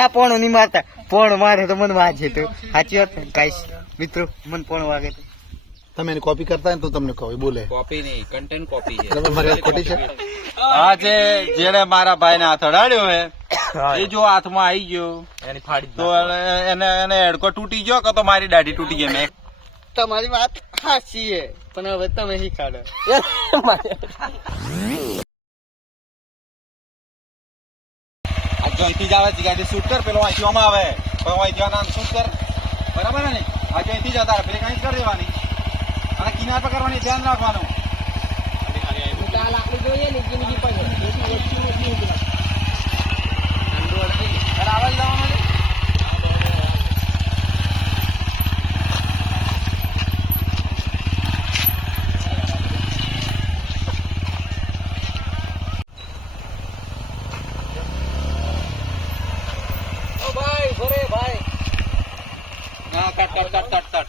આ પોણો નહીં મારતા. પોણો મારે તો મને વાંચે તો. સાચી વાત ને? ગાઈસ મિત્રો મને પોણો વાગે તો. તમે એની કોપી કરતા હોય તો તમને કહો બોલે. કોપી નહીં કન્ટેન્ટ કોપી છે. તમે મારી ખોટી છે? આ જે જેણે મારા ભાઈને હાથ અડાડ્યો હે એ જો હાથમાં આવી ગયો. એની ફાડી તો એને- એને એને એડકો તૂટી ગયો કે તો મારી દાઢી તૂટી ગઈ મેં? તમારી વાત સાચી છે પણ હવે તમે શીખાડો. જો અહીંથી જ આવે છે. શૂટ કર પેલો અહીંથી આમાં આવે. તો અહીંથી આના શૂટ કર બરાબર ને? આ જો અહીંથી જતા પેલી કાંઈ કરી દેવાની. અને કિનાર પર કરવાની ધ્યાન રાખવાનું. જોઈએ ને જિંદગી પણ જવાનું. છે? હા, cut, cut, cut, cut, cut.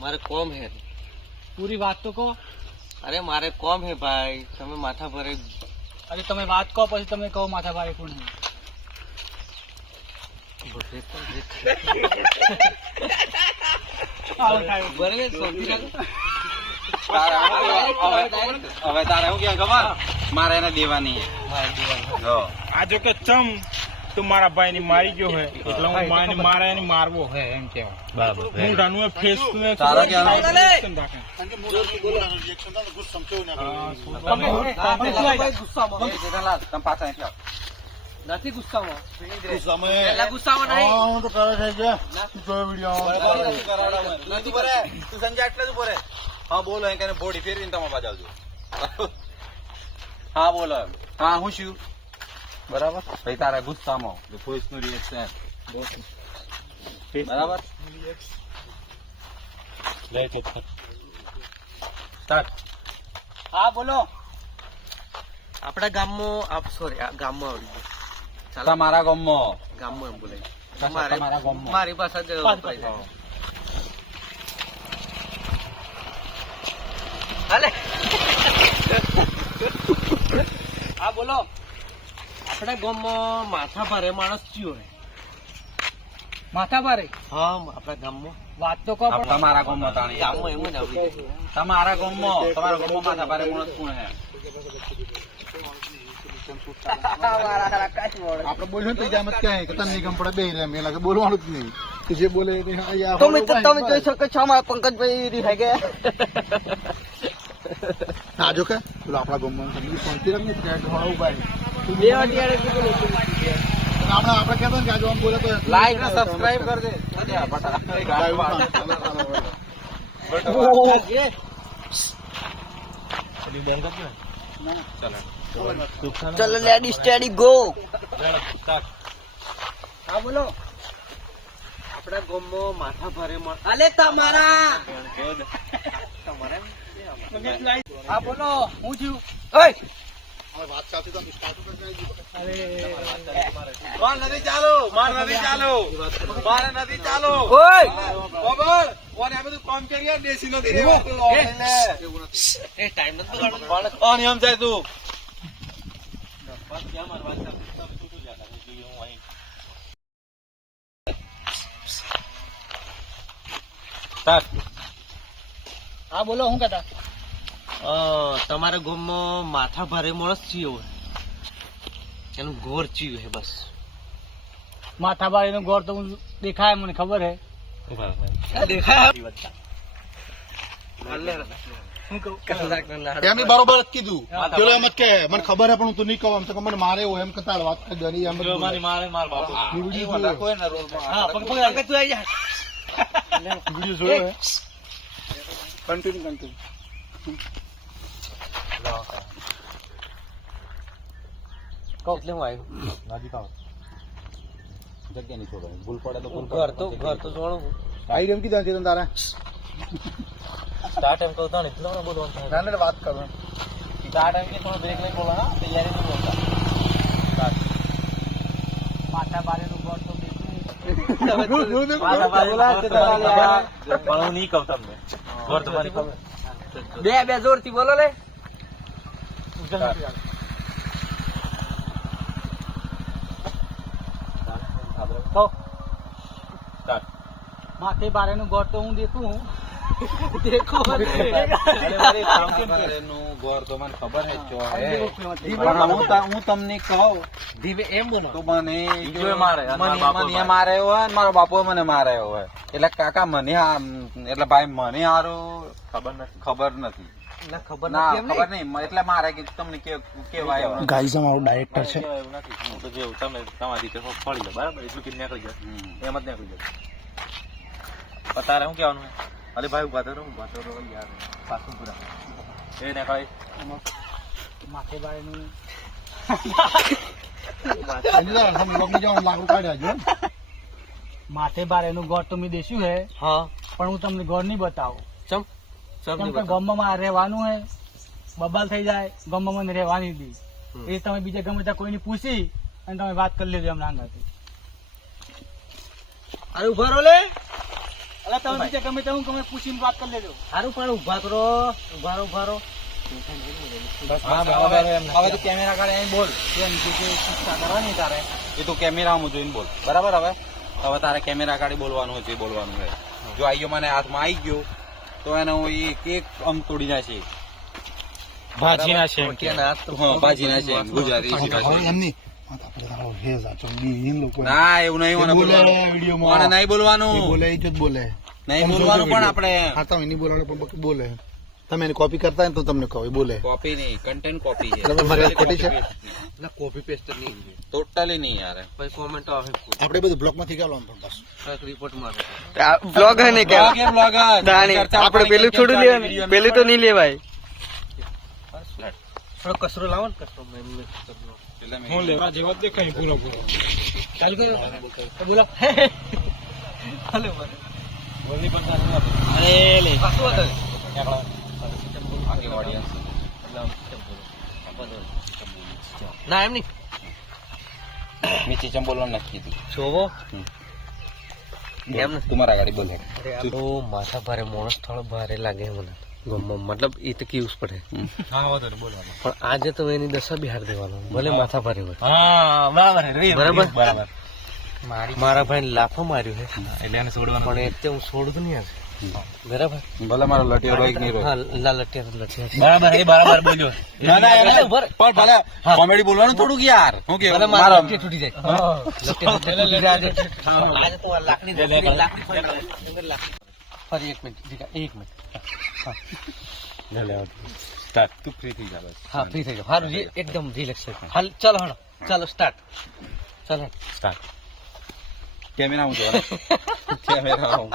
મારે કોમ હે. પૂરી વાત તો કહો. અરે મારે કોમ હે ભાઈ. તમે માથા ભરે અરે તમે વાત કહો પછી તમે કહો માથા ભારે કોણ હે. હવે તારે એવું કે ખબર? મારે એને દેવાની હે. આ જો કે ચમ તું મારા ભાઈ ને મારી ગયો હે. એટલે હું માને મારા એને મારવો હે એમ કેવા હું ડાનું ફેસ તું એ તારા કે આનો- રાખે. જેઠાલાલ, તમે પાછા અહીંથી આવો. નથી ગુસ્સામાં. સમય ગુસ્સામાં હા, તો કરે છે જે. નથી. તું હા બોલો બોડી ફેરવીને તમે બાજુ આવજો. હા બોલો. હા હું છું? બરાબર? ભાઈ તારા ગુસ્સામાં. પોલીસનું reaction. બરાબર. હા બોલો. આપણા ગામમાં આપ સોરી આ ગામમાં આવી ગયું. મારા ગામમાં. ગામમાં એમ બોલાય મારી પાસે જ હાલે. હા બોલો. આપણા ગામમાં માથા ભારે માણસ કયો હે. માથા ભારે હા આપણા ગામમાં. વાત તો કહો તમારા ગામમાં તાણી. ગામમાં એમ જ તમારા ગામમાં? તમારા ગામમાં માથા ભારે માણસ કોણ હે? આપણે બોલ્યું તો એમ જ કહે કે તને નિગમ પડે બે રે મેં લાગે બોલવાનું જ નહીં. જે બોલે તમે જોઈ શકો છો મારા પંકજભાઈ રી હે ગયા જો કે પેલો આપણા ગામમાં તમને શાંતિ ને ઊભા. બે અઢિયાર કીધું. આપણે આપણે કહેતો ને કે આજે આમ બોલે તો લાઈક ને સબસ્ક્રાઇબ કરજે ચલો લેડી સ્ટેડી ગો હા બોલો. આપણા ગોમો માથા ભારે અલે તમારા. હા બોલો. હું છું. ઓય! નથી ચાલુ માર નથી ચાલુ મારે નથી ચાલુ. ઓય! કોને આ બધું કામ કરીએ દેશી નથી રહેવાતું એટલે એ ટાઈમ નથી બગાડવાનો. કોણ એમ જાય તું? હા બોલો હું કહેતા? તમારા ગામમાં માથા ભારે માણસ કયો હે એનું ઘોર ચિયો હે બસ. માથા ભારે નો ગોળ તો હું દેખાય મને ખબર હે. બરોબર કીધું. પેલો એમ જ કે મને ખબર હે પણ હું તો નહીં કહું. એમ તો મને મારે એવું એમ કતાળ વાત કરી દેવાની એમ જ બોલે. મેં વીડિયો જોયો. કોઈ ને રોલ હા પગ પગ આગળ તું આવી જા વીડિયો જોયો હે કન્ટિન્યુ કન્ટિન્યુ એટલે હું આવ્યો જગ્યા નહીં છોડવાની ભૂલ પડે તો ભૂલ ઘર તો ઘર તો જોણું આઈ એમ કીધું ચેતન તારા સ્ટાર્ટ એમ કહું તો ને એટલો બધો બોલવાનું થાય નાને વાત કરો સ્ટાર્ટ એમ કે થોડો બ્રેક નહીં બોલો હા તૈયારી નહીં બોલતા માથા બારેનું ઘર તો કહું બે બે જોરથી બોલો લે માથે બારેનું ગોળ તો હું દેખું દેખો ગોર તો મને ખબર હે ચો હે. પણ હું તમને કહું ધીમે એમ બોલો. તો મને મને માર્યો હોય ને મારો બાપો મને માર્યો હોય. એટલે કાકા મને એટલે ભાઈ મને હારું ખબર નથી ખબર નથી. ના ખબર નહીં. એટલે મારે કે તમને કેવાય એવું. અમારો ડાયરેક્ટર છે. એવું નથી. હું તો જેવું તમે તમારી રીતે ફળી લો. બરાબર? એટલું કે નીકળી જાય એમ જ નીકળી જાય પણ તારે કહેવાનું અરે ભાઈ ઊભા તો ઊભા તો યાર. પાછું પૂરા એ ને માથે બારેનું લાકડું માથે બાર એનું ગોળ તો મેં દેશું હે. હા. પણ હું તમને ગોળ નહીં બતાવું. ચમ? કેમ કે રહેવાનું હે બબાલ થઈ જાય ગામમાં ને રહેવાની દી એ તમે બીજા ગમે ત્યાં કોઈની પૂછી અને તમે વાત કરી લેજો એમ નાંગાથી અરે ઊભા રહો લે. એટલે તમે બીજા ગમે ત્યાં ગમે પૂછીને વાત કરી લેજો. સારું પણ ઊભા કરો ઊભા રહો ઊભા રહો. હા. હવે તું કેમેરા કાઢે અહીં બોલ. એમ જે કરવાની તારે. એ તું કેમેરામાં જોઈને બોલ. બરાબર હવે? હવે તારે કેમેરા કાઢી બોલવાનું હોય જે બોલવાનું હોય. જો આઈયો મને હાથમાં આવી ગયો તો એને હું એક એક આમ તોડી નાખે. ભાજી ના છે કે. ના તો ભાજી નાખે ગુજરાતી એમની ના એવું નહીં બોલવાનું. વિડીયોમાં. મને નહીં બોલવાનું. એ બોલે બોલે. નહીં બોલવાનું પણ આપણે. બોલે. તમે એની કોપી કરતા હોય ને તો તમને કહો બોલે. કોપી નહીં કન્ટેન્ટ કોપી છે. તમે મારી ખોટી છે. ના કોપી પેસ્ટ નહીં ટોટલી નહીં યાર. પછી કોમેન્ટ આવે આપણે બધું બ્લોકમાંથી કાઢવાનું પણ બસ. રિપોર્ટ મારો. બ્લોગ હે ને કે. તાણી આપણે પાણી પેલું છોડી થોડું લેવાનું. પેલું તો નહીં લેવાય. થોડો કચરો લાવો ને કસરો મેં મેં- હું લેવા જેવો જ દેખાય પૂરો પૂરો. ચાલ ગયો બોલો. હાલે બોલી. પણ અરે લે. પાછું વધારે. આખી audience. ના એમ નહીં. મેં ચીચમ બોલવાનું નથી કીધું જોવો. એમ તમારા મારા ગાડી બોલે તો માથા ભારે મોણસ થોડો ભારે લાગે મને. મતલબ એ તો કેવું પડે. પણ આજે તો એની દશા બિહાર દેવાનો. ભલે માથા ભારે હોય. બરાબર બરાબર? મારા ભાઈ લાફો માર્યો છે એટલે એને છોડવાનું. પણ એ તે હું છોડું નહીં આજે. બરાબર? ભલે મારો લટિયો રોઈ નહીં. હા લા લટિયા લટિયા બરાબર એ બરાબર બોલ્યો. ના ના એમ નહીં. બરાબર. પણ ભલે કોમેડી બોલવાનું થોડુંક યાર. હું કે ભલે મારો તૂટી જાય. લટિયા તૂટી જાય આજે. આજે તો લાકડી લાકડી લાકડી ફરી એક મિનિટ જીગા, એક મિનિટ. સ્ટાર્ટ. તું ફ્રી થઈ જા હા ફ્રી થઈ જાઓ હારું એકદમ રિલેક્સ હાલ ચાલો હણો ચાલો સ્ટાર્ટ ચાલો. સ્ટાર્ટ. કેમેરામાં હું કેમેરામાં હું.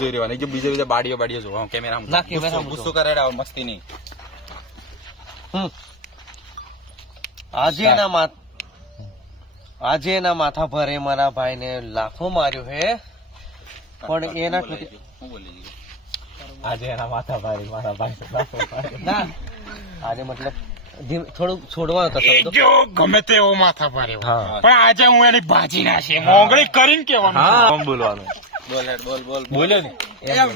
જોઈ રહેવાનું જો બીજે બીજે બાડીઓ બાડીઓ જોવા. કેમેરામાં ના, કેમેરા હું ગુસ્સો કરે ડાવ મસ્તી નહીં. આજે એના માથ આજે એના માથા ભરે મારા ભાઈને લાખો માર્યો હે. પણ એના હું? હું? આજે એના માથા ભારી મારા ભાઈ ના. આજે મતલબ ધીમે- થોડું છોડવાનો હતો જો ગમે તેવો માથા ભારે હા. પણ આજે હું એની ભાજી ના છે મોંગળી કરીને કેવાનું હા. બોલવાનું? બોલ બોલ બોલ બોલ. બોલ્યો ને. એમ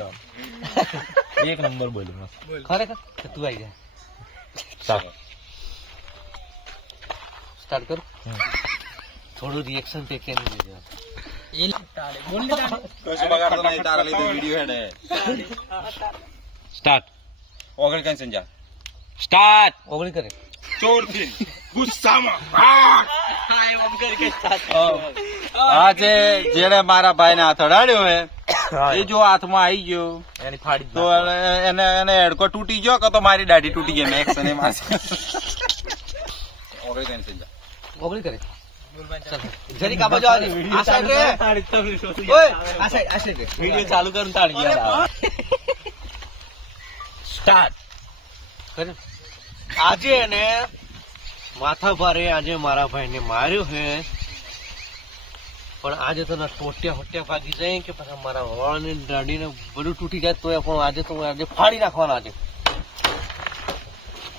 એક નંબર બોલ્યો ખરેખર? તું આવી જાય. સ્ટાર્ટ કરું? થોડું રિએક્શન પે કેમ લીધે. વીડિયો હેડ. હે. સ્ટાર્ટ ઓગળ કઈ સમજા સ્ટાર્ટ ઓગણી કરે. ચોરથી. ગુસ્સામાં. આજે જેને મારા ભાઈને હાથ અડાડ્યો હે એ જો હાથમાં આવી ગયો એની ફાડી તો એને- એને હેડકો તૂટી ગયો કે તો મારી દાઢી તૂટી ગઈ? મેં એક્શન એ મારશે ઓગળ કરે. આ બાજુ આવજે. આ side રે. ઓય, આ સાઈડ આ સાઈડ વિડિયો ચાલુ કરું તાળી સ્ટાર્ટ કર્યું? આજે એને માથા ભારે આજે મારા ભાઈને માર્યો હે પણ આજે તો ના ટોટ્યા હોટ્યા ભાગી જાય કે પછી મારા વળ ને દાઢી ને બધું તૂટી જાય તોય પણ આજે તો આજે ફાડી નાખવાના આજે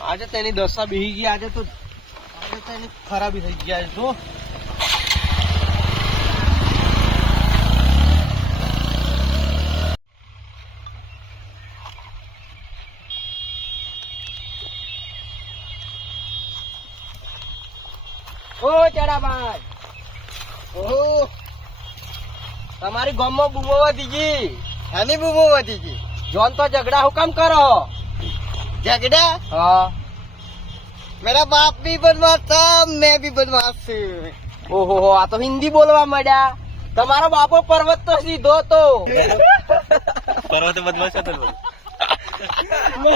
આજે તો એની દશા બેહી ગઈ, આજે તો આજે તો એની ખરાબી થઈ ગયા આજે જો ભાઈ. ઓહો. તમારી ગામમાં બૂમો વધી ગઈ. એની બૂમો વધી ગઈ. જોન તો ઝઘડા હું કામ કરો? ઝઘડા? હા. મેરા બાપ બી બદમાશ મેં ભી બદમાશ. છું ઓહો આ તો હિન્દી બોલવા મળ્યા તમારો બાપો પર્વત તો સીધો તો પર્વત બદમાશ હતો. ને.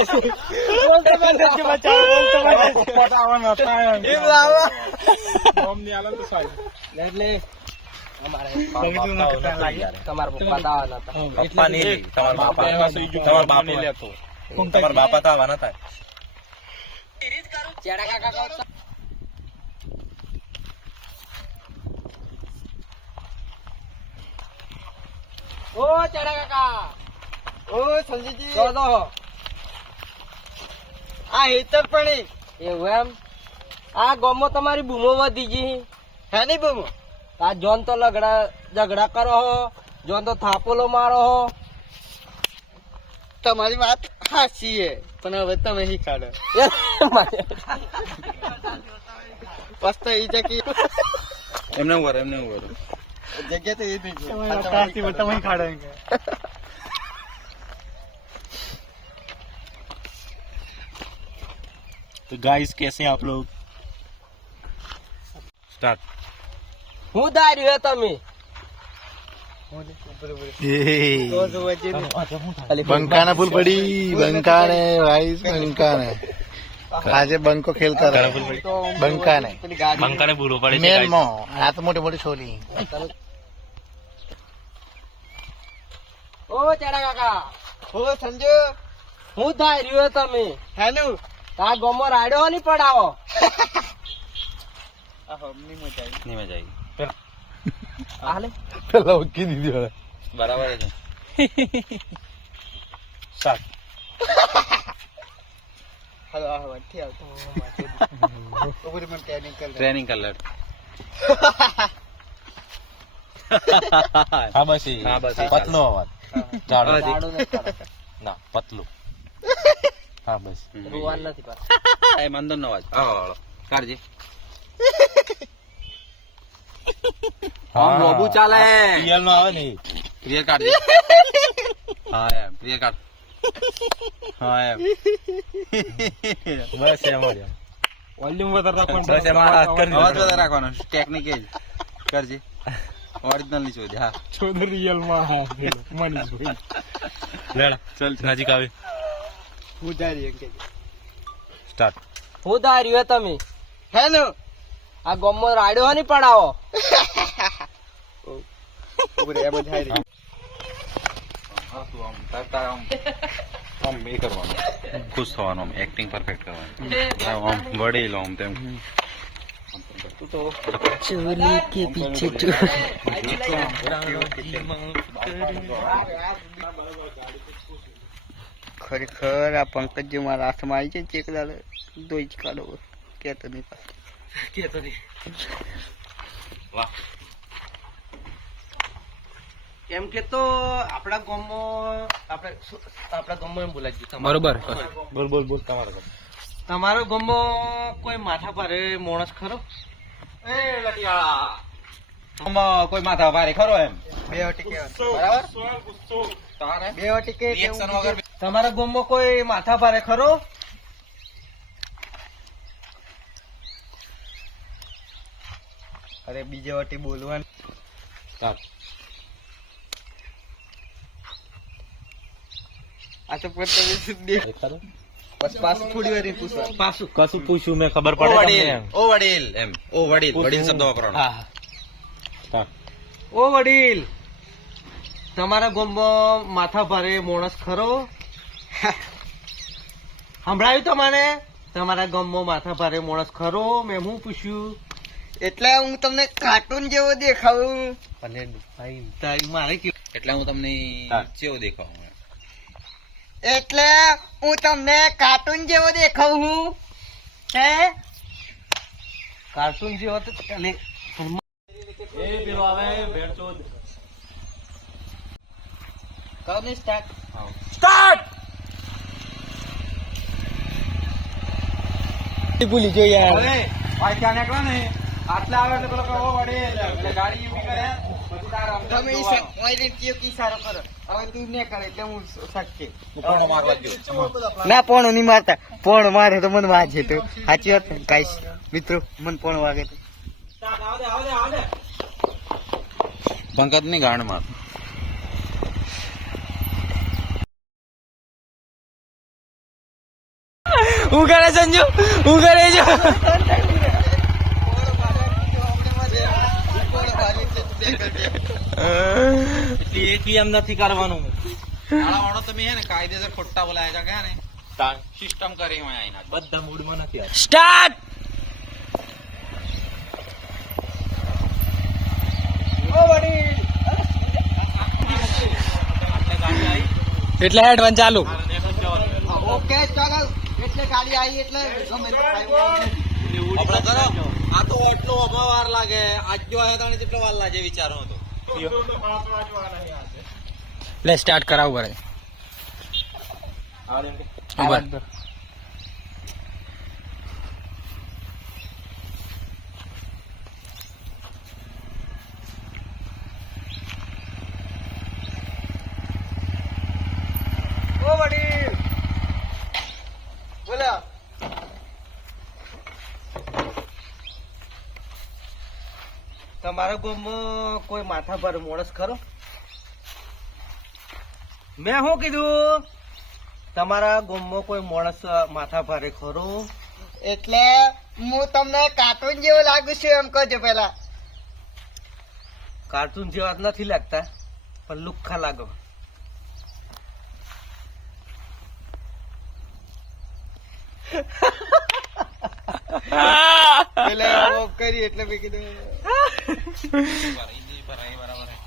પટાવાના થાય એમ. એમ લાવા ગોમની હાલત તો સારી. એટલે અમારે પગથિયું નખતા લાગે. તમારા બાપા તો આવવાના ચેડા કાકા ઓ સંજીજી તો આ હેતર પણ એવું એમ? આ ગોમો તમારી બૂમો વધી ગઈ હેની બૂમો? આ જોન તો લગડા ઝઘડા કરો હો જોન તો થાપોલો મારો હો. તમારી વાત હાચી છે પણ હવે તમે હી કાઢો? પસ્તો ઈ જગ્યા એમને ઊભો એમને ઊભો જગ્યા તો એ બી તમે ખાડો तो गाइस कैसे हैं आप लोग स्टार्ट હું ધાર્યું હે તમે બંકાને ભૂલ પડી બંકાને ભાઈ બંકાને આજે બંકો ખેલતા રહ્યા બંકાને બંકાને ભૂલો પડે મેલ મો આ તો મોટી મોટી છોલી ઓ ચેડા કાકા હો સંજુ હું ધાર્યું હે તમે હેનું આ ગોમો રાડ્યો નહીં પડાવો. નહીં મજા આવી. હાલે. પેલા ઉકી દીધી હવે. બરાબર છે. હાલો આ વાંચી આવતો ઉપર મને ટ્રેનિંગ કર ટ્રેનિંગ કલર હા બસ હા બસ પતલો અવાજ. જાડો. ના પતલું. હા બસ. રોવાનું નથી પાછું. એ મંદર નો અવાજ. આવો આવો કાઢજે. આમ લોબુ ચાલે. રિયલ નો આવે ને ક્લિયર કાઢજે. હા એમ. ક્લિયર કાઢ. હા એમ. બસ એમ જ વોલ્યુમ વધારે રાખવાનું. બસ એમાં અવાજ વધારે રાખવાનો? ટેકનિક એ જ. કરજે. ઓરિજિનલની શોધ હા. ચૌધરી રિયલમાં હા પેલો મનીષભાઈ. ચલ. નજીક આવે. ઉધારી એમ કે સ્ટાર્ટ હું ધાર્યું હે તમે હેનું આ ગમો રાડ્યો નહીં પડાવો ઉપર એમ જ હારી હા તું આમ તાર તાર આમ આમ એ કરવાનું ખુશ થવાનું આમ એક્ટિંગ પરફેક્ટ કરવાનું આમ આમ વડીલ આમ તેમ ખરેખર આ પંકજ જે મારા હાથમાં આવી છે ચેક દાડે દોઈ જ કાઢો. કેતો નહીં પાછો. એમ કે તો આપણા ગામમાં આપણે આપણા ગામમાં એમ બોલાય છે બરોબર. બોલ બોલ બોલ તમારો તમારો ગામમાં કોઈ માથા ભારે માણસ ખરો? એ લટિયાળા. કોઈ માથા ભારે ખરો એમ? બે વટી બરાબર? બે વટી વગર તમારા ગામમાં કોઈ માથા ભારે ખરો? અરે બીજે વટી બોલવાનું. આ તો પોતે દેખ બસ પાછું થોડી વાર પૂછવાનું. પાછું. કશું પૂછ્યું મેં ખબર પડે ઓ વડીલ એમ. ઓ વડીલ વડીલ શબ્દ વાપરવાનો. ઓ વડીલ તમારા ગોમમાં માથા ભારે માણસ ખરો? સંભળાયું તમારે? તમારા ગામમાં માથા ભારે માણસ ખરો? મેં હું પૂછ્યું? એટલે હું તમને કાર્ટૂન જેવો દેખાવું. ભલે ભાઈ મારે એટલે હું તમને જેવો દેખાવું એટલે હું તમને કાર્ટૂન જેવો દેખાવું. હું? હે કાર્ટૂન જેવો તો કરો ને સ્ટાર્ટ ભૂલી જો યાર. અરે ભાઈ નીકળો ને. આટલા આવે એટલે પેલો કહો વળે એટલે ગાડી ઊભી કરે પછી તાર તમે ઈ જોવાનું. સ- ઓય કી ઈશારો કરો. હવે તું ને કરે એટલે હું સાચે હું કોનો ના પણ નહીં મારતા. પોણ મારે તો મને વાગે તો. સાચી વાત ગાઈસ મિત્રો મને પોણ વાગે તો. પંકજની ગાંડ માર હું કરે સંજુ હું કરે છો? એમ નથી કરવાનું. આળા વાળો તમે હે ને કાયદેસર ખોટા બોલાયા છે કે ને? સિસ્ટમ કરી બધા મૂડમાં નથી સ્ટાર્ટ એટલે હેડવાન ચાલુ. ઓકે ચાલો એટલે ગાડી આવી એટલે ગમે આપણે કરો આ તો એટલો અભાવ વાર લાગે. આજ જો હે તને કેટલો વાર લાગે વિચારો હતો લે સ્ટાર્ટ કરાવું પડે. ઊભા. ઓ વડીલ બોલો તમારા ગામમાં કોઈ માથા પર માણસ ખરો? મેં શું કીધું? તમારા ગામમાં કોઈ માણસ માથા ભારે ખરો? એટલે હું તમને કાર્ટૂન જેવો લાગુ છું એમ કહો પેલા કાર્ટૂન જેવા નથી લાગતા પણ લુખ્ખા લાગો. એટલે કરી એટલે મેં કીધું.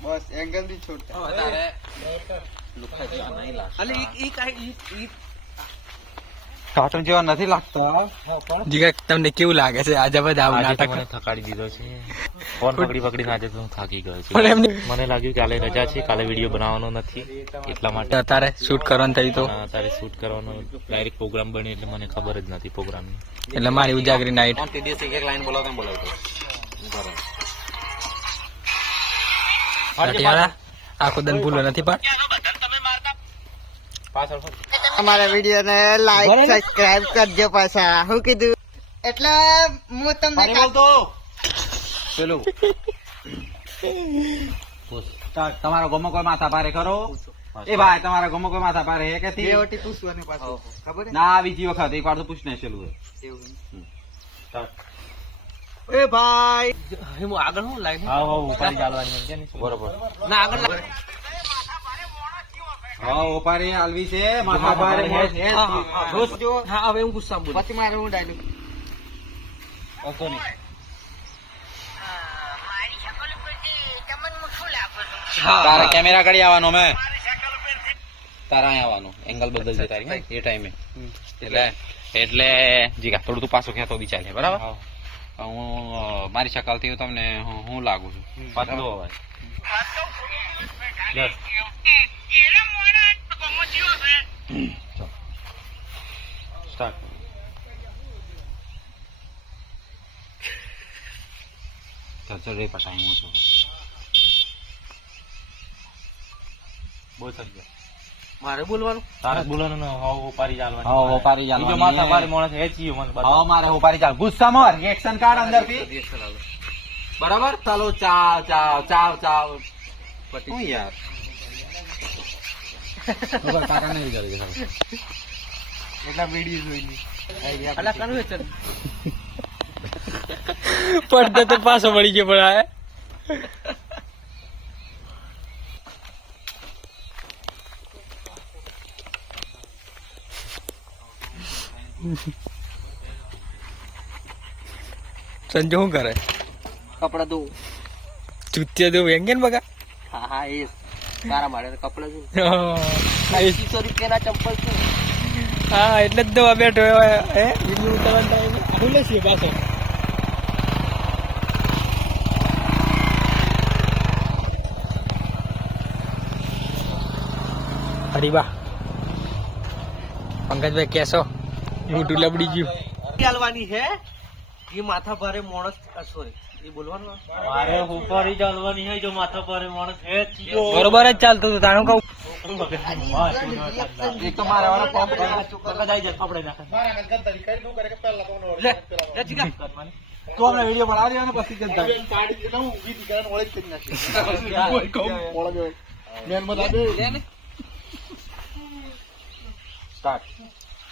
બસ એંગલથી છોડતા કાર્ટૂન જેવા નથી લાગતા. જીગા તમને કેવું લાગે છે? આજે બધા આવું નાટક મને થકાડી દીધો છે. ફોન પકડી પકડીને આજે તો હું થાકી ગયો છું. મને લાગ્યું કે કાલે રજા છે કાલે વીડિયો બનાવવાનો નથી. એટલા માટે અત્યારે શૂટ કરવાનું થયું તો. અત્યારે શૂટ કરવાનો ડાયરેક્ટ પ્રોગ્રામ બન્યો એટલે મને ખબર જ નથી પ્રોગ્રામની એટલે મારી ઉજાગરી નાઈટ લાઈન બોલાવતો બોલાવતો. સટિયાળા આખો દન ભૂલો નથી પણ અમારા વીડિયો ને લાઈક સબસ્ક્રાઇબ કરજો પાછા. શું કીધું? એટલે હું તમને પેલું. તમારા ગમો કોઈ માથા ભારે ખરો? એ ભાઈ તમારા ગમો કોઈ માથા ભારે હે કે થી? બે વટી પૂછવાની પાછો. ખબર ના બીજી વખત. એક વાર તો પૂછને છેલ્લું એ ભાઈ. હું આગળ હું લાઈન હા હા ઉપાડી ચાલવાની બરોબર. ના આગળ. હા ઓપારી આલવી છે. માથા ભારે હે છે. દોસ્ત જો હા હવે હું ગુસ્સા બોલું. પછી મારે હું ડાયલોગ? કશો નહીં. તારે કેમેરા કરી આવવાનો મેં. તારા અહીં આવવાનું. એંગલ બદલજે તારી એ ટાઈમે એટલે એટલે જીગા થોડું તું પાછું ખેંચો બી ચાલે બરાબર? હું મારી શકલથી હું તમને હું લાગુ છું. પાતળો અવાજ. સ્ટાર્ટ ચાલ ચાલ રે પાછા હું છું. બહુ થઈ ગયો. મારે બોલવાનું? તારે બોલવાનું ને હા ઉપાડી ચાલવાની. હા, ઉપાડી ચાલવાની. બીજો માથા ભારે માણસ હેચી મને બતાવો. હવે મારે ઉપાડી ચાલ. ગુસ્સામાં રિએક્શન કાર્ડ અંદરથી. બરાબર? ચાલો ચાવ ચાવ ચાવ ચાવ શું યાર? એટલા વીડિયો જોઈ અલા કરવું છે પડતો તો પાછો મળી ગયો પણ સંજુ શું કરે? કપડા ધોવું. ચૂતિયા તો ને બગા હા હા એ તારા માટે કપડા ધોવું. પચીસો રૂપિયાના ચંપલ છે. હા એટલે જ દવા બેઠો હે? બીજું ઉતારવાનો ટાઈમ ભૂલે છે પાછો. અરે વાહ. પંકજભાઈ કેસો મોટું લબડી ગયું. ચાલવાની હે એ માથા ભારે માણસ સોરી એ બોલવાનું મારે ઉપર ચાલવાની હોય જો માથા પર માણસ હે બરોબર જ ચાલતું હતું તારું. કહું એક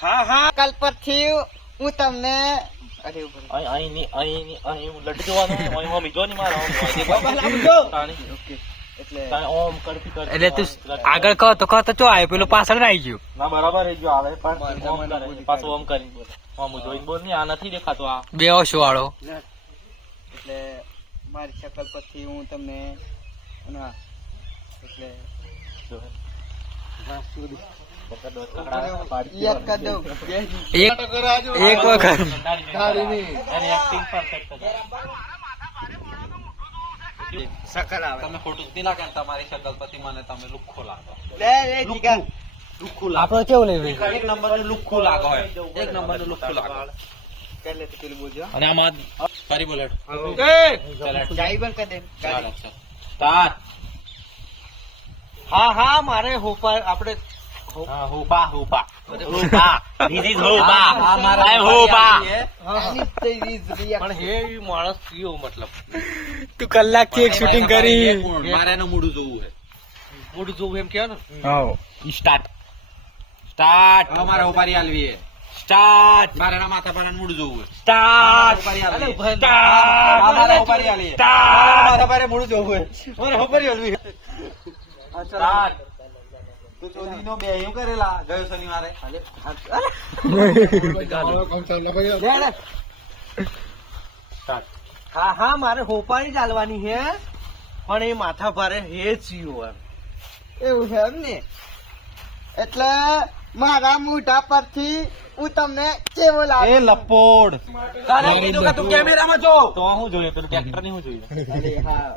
હું હા. હા કાલ પરથી હું તમને અરે અહીં- અહીંની- અહીં હું લડી જવાનું અહીં ઓમ ઈજો નહીં મારે, એટલે ઓમ કરતી કરતી એટલે તું આગળ કહો તો કહો તો ચો આવ્યો પેલો પાછળ ના આવી ગયો. ના બરાબર એ જો આવે પણ ઓમ કરે પાછું ઓમ કરીને ઓમ જોઈને બોલ આ નથી દેખાતો આ. બે ઓશો વાળો. એટલે મારી શકલ પછી હું તમને ના એટલે એક વખત નહીં લાગે આપડે કેવું લેવું એક નંબરનું લુખ્ખું લાગો એક નંબરનું લુખ્ખું લાગો અને આમાં ફરી બોલે હા હા મારે હોપા આપણે હોપા હોપા. પણ હે માણસ કયો મતલબ? તું કલાકથી એક શૂટિંગ કરી. મારે એનું મોઢું જોવું છે. મોઢું જોવું એમ કે ને હા સ્ટાર્ટ સ્ટાર્ટ અમારે ઉપારી આલવી હે સ્ટાર્ટ મારે માથા પર જોવું છે. સ્ટાર્ટ છે. મારા પર મોઢું જોવું છે. મારે આલવી કરેલા. ગયો શનિવારે. હા હા મારે હોપાની ચાલવાની હે. પણ એ માથા ભારે હે ચિયો એમ. એવું છે એમ ને? એટલે મારા મોઢા પરથી હું તમને કેવો લાગે? લપોડ. તારે કીધું કે તું કેમેરામાં જો. તો હું જોઈએ પેલું ટ્રેક્ટરની હું જોઈએ. અરે હા.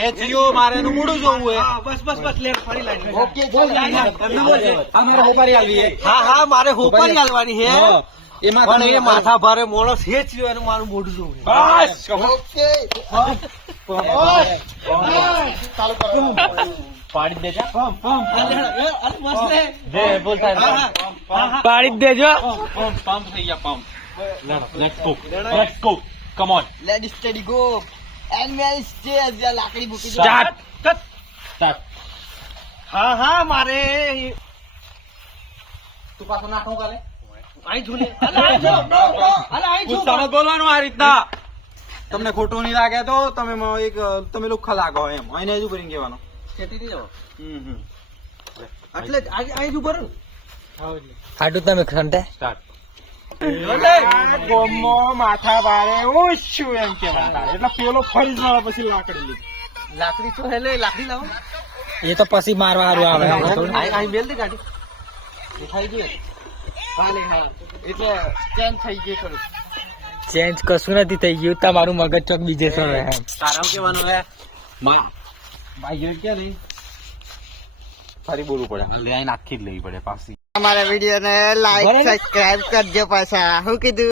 જ જ મારે જોવું છે હા બસ બસ બસ લે ફરી લાઈન ઓકે ચાલો તમને બોલજે. અમારે ઉપારી આલવી છે હા હા મારે હોપાની ચાલવાની હે. એમાં પણ એ માથા ભારે મોણસ હે એનું મારું મોઢું જોવું બસ ઓકે. પાડી દેજા. પંપ પંપ થઈ ગયા પંપ લેટ સ્ટડી ગો એન્ડ મેન સ્ટેજ લાકડી મૂકી દો સ્ટાર્ટ હા હા મારે. તું પાછો નાખો કાલે. અહીં ઝૂલે અલા અહીં જો અલા અહીં જો બોલવાનું આ રીતના. તમને ખોટું નહીં લાગે તો તમે એક તમે લુખ્ખા લાગો એમ. અહીં હજુ કરીને કહેવાનું. ખેતી જવા? હમ એટલે અહીં જ ઊભો રહો. તમે ખંડે? માથા ભારે હું છું એમ કે એટલે પેલો ફરી જવા પછી લાકડી લીધી. લાકડી તો હેલે લાકડી લાવો. એ તો પછી મારવા હારું આવે. અહીં બેલ દે ગાડી. દેખાઈ ગઈ હાલે એટલે ચેન્જ થઈ ગઈ ખરું. ચેન્જ કશું નથી થઈ ગયું. તમારું મગજ ચોક બીજે સર સારા તારા કેવાનું હે? માં. ભાઈ કે નહીં ફરી બોલવું પડે. લે આખી જ લેવી પડે પાછી. અમારા વીડિયો ને લાઈક સબસ્ક્રાઇબ કરજો પાછા. શું કીધું?